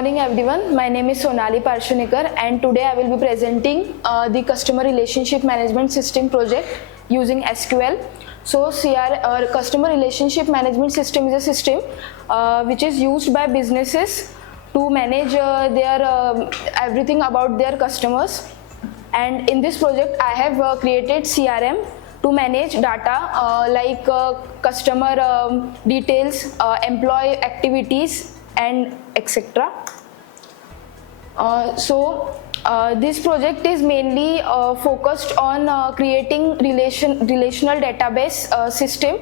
morning everyone, my name is Sonali Parshanikar and today I will be presenting the customer relationship management system project using SQL. So customer relationship management system is a system which is used by businesses to manage everything about their customers. And in this project I have created CRM to manage data like customer details, employee activities and etc. This project is mainly focused on creating relational database system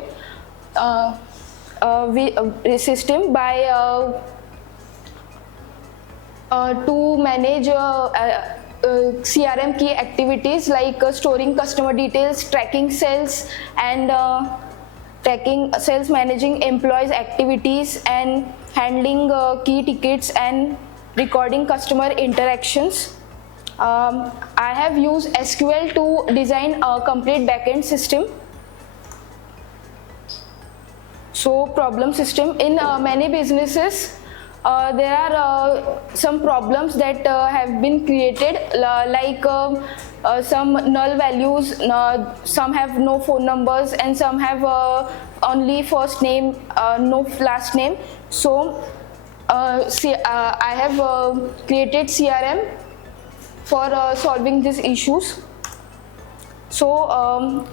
to manage CRM key activities like storing customer details, tracking sales and managing employees activities and handling key tickets and recording customer interactions. I have used SQL to design a complete backend system. So problem system in many businesses there are some problems that have been created like some null values, some have no phone numbers and some have only first name, no last name. So I have created CRM for solving these issues. So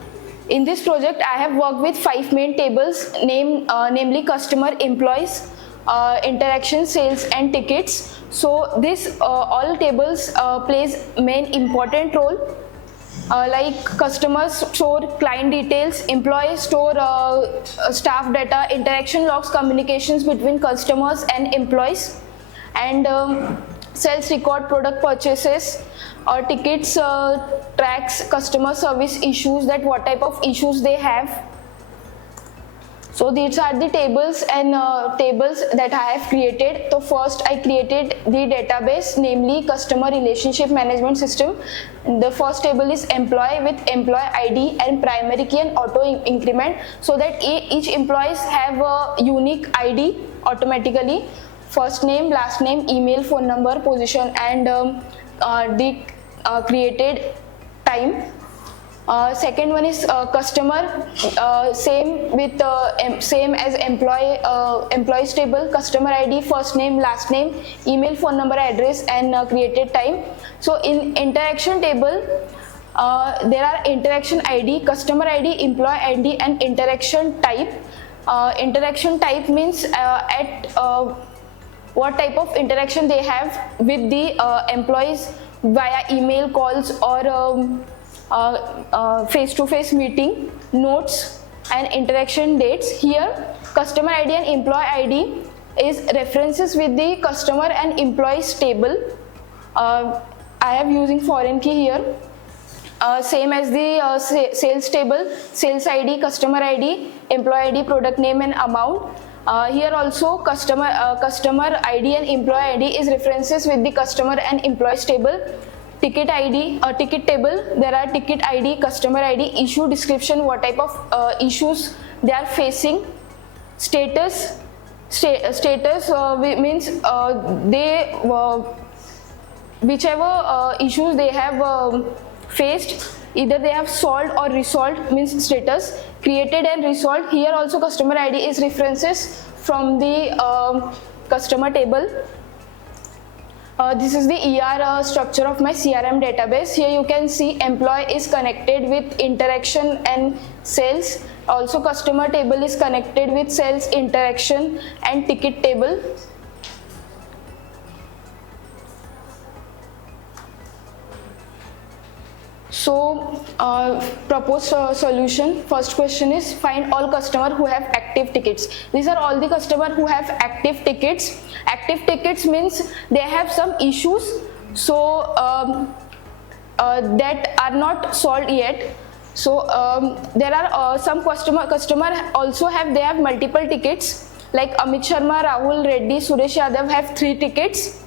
in this project I have worked with 5 main tables, namely customer, employees, interaction, sales and tickets. So this all tables plays main important role. Like customers store client details, employees store staff data, interaction logs communications between customers and employees, and sales record product purchases, or tickets tracks customer service issues, that what type of issues they have. So these are the tables and tables that I have created. So first I created the database, namely customer relationship management system. The first table is employee with employee ID and primary key and auto increment, so that each employees have a unique ID automatically. First name, last name, email, phone number, position and the created time. Second one is customer, same as employees table, customer ID, first name, last name, email, phone number, address and created time. So in interaction table there are interaction ID, customer ID, employee ID and interaction type. Interaction type means what type of interaction they have with the employees via email, calls or face-to-face meeting, notes and interaction dates. Here customer ID and employee ID is references with the customer and employees table. I am using foreign key here. Same as the sales table, sales ID, customer ID, employee ID, product name and amount. Here also customer ID and employee ID is references with the customer and employees table. Ticket ID, ticket table, there are ticket ID, customer ID, issue description, what type of issues they are facing. Status means they whichever issues they have faced, either they have solved or resolved, means status. Created and resolved, here also customer ID is references from the customer table. This is the ER structure of my CRM database. Here you can see employee is connected with interaction and sales. Also customer table is connected with sales, interaction and ticket table. So proposed solution. First question is find all customer who have active tickets. These are all the customer who have active tickets. Active tickets means they have some issues, so that are not solved yet. So there are some customer also have multiple tickets, like Amit Sharma, Rahul Reddy, Suresh Yadav have 3 tickets,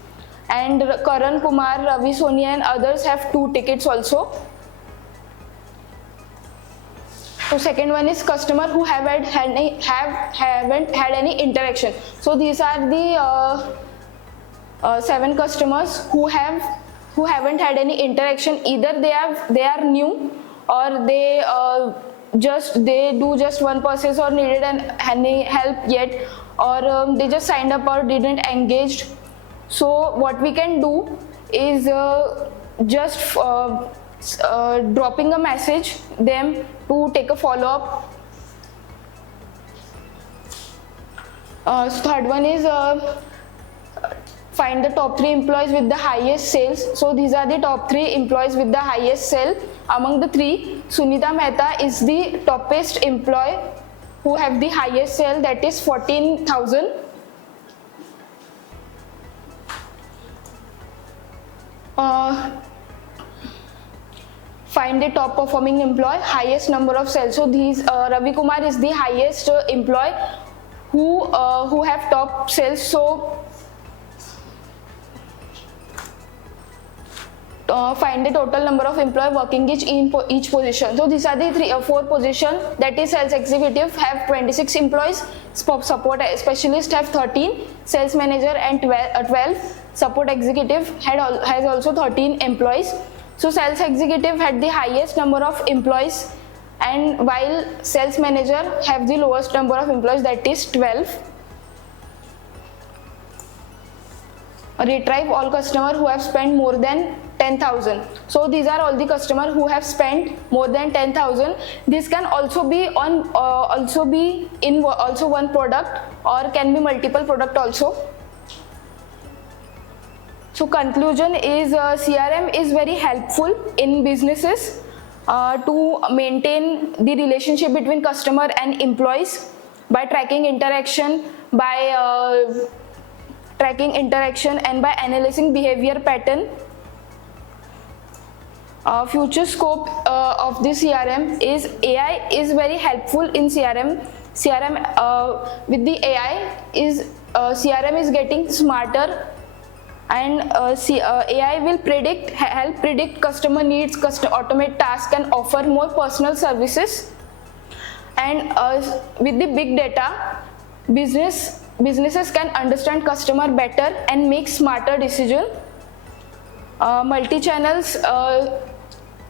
and Karan Kumar, Ravi Sonia and others have 2 tickets also. So second one is customer who haven't had any interaction. So these are the 7 customers who haven't had any interaction. Either they are new, or they do just one purchase or needed any help yet, or they just signed up or didn't engaged. So what we can do is just dropping a message them to take a follow-up. So third one is find the top 3 employees with the highest sales. So these are the top 3 employees with the highest sale. Among the 3, Sunita Mehta is the toppest employee who have the highest sale, that is 14,000. Find the top performing employee, highest number of sales. So these Ravi Kumar is the highest employee who have top sales. So find the total number of employees working in each position. So these are the 4 positions, that is sales executive have 26 employees, support specialist have 13, sales manager and 12, support executive has also 13 employees. So sales executive had the highest number of employees, and while sales manager have the lowest number of employees, that is 12. Retrieve all customers who have spent more than 10,000. So these are all the customers who have spent more than 10,000. This can also be on also one product, or can be multiple product also. So conclusion is CRM is very helpful in businesses to maintain the relationship between customer and employees by tracking interaction, and by analyzing behavior pattern. Future scope of the CRM is AI is very helpful in CRM. With the AI CRM is getting smarter, and AI will help predict customer needs, automate tasks, and offer more personal services. And with the big data, businesses can understand customer better and make smarter decisions.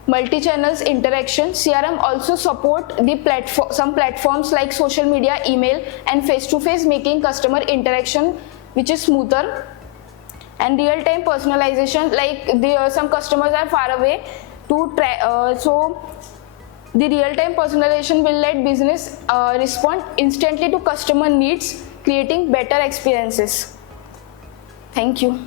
Multi-channels interaction. CRM also support the some platforms like social media, email, and face-to-face, making customer interaction which is smoother. And real-time personalization, like some customers are far away to so the real-time personalization will let business respond instantly to customer needs, creating better experiences. Thank you.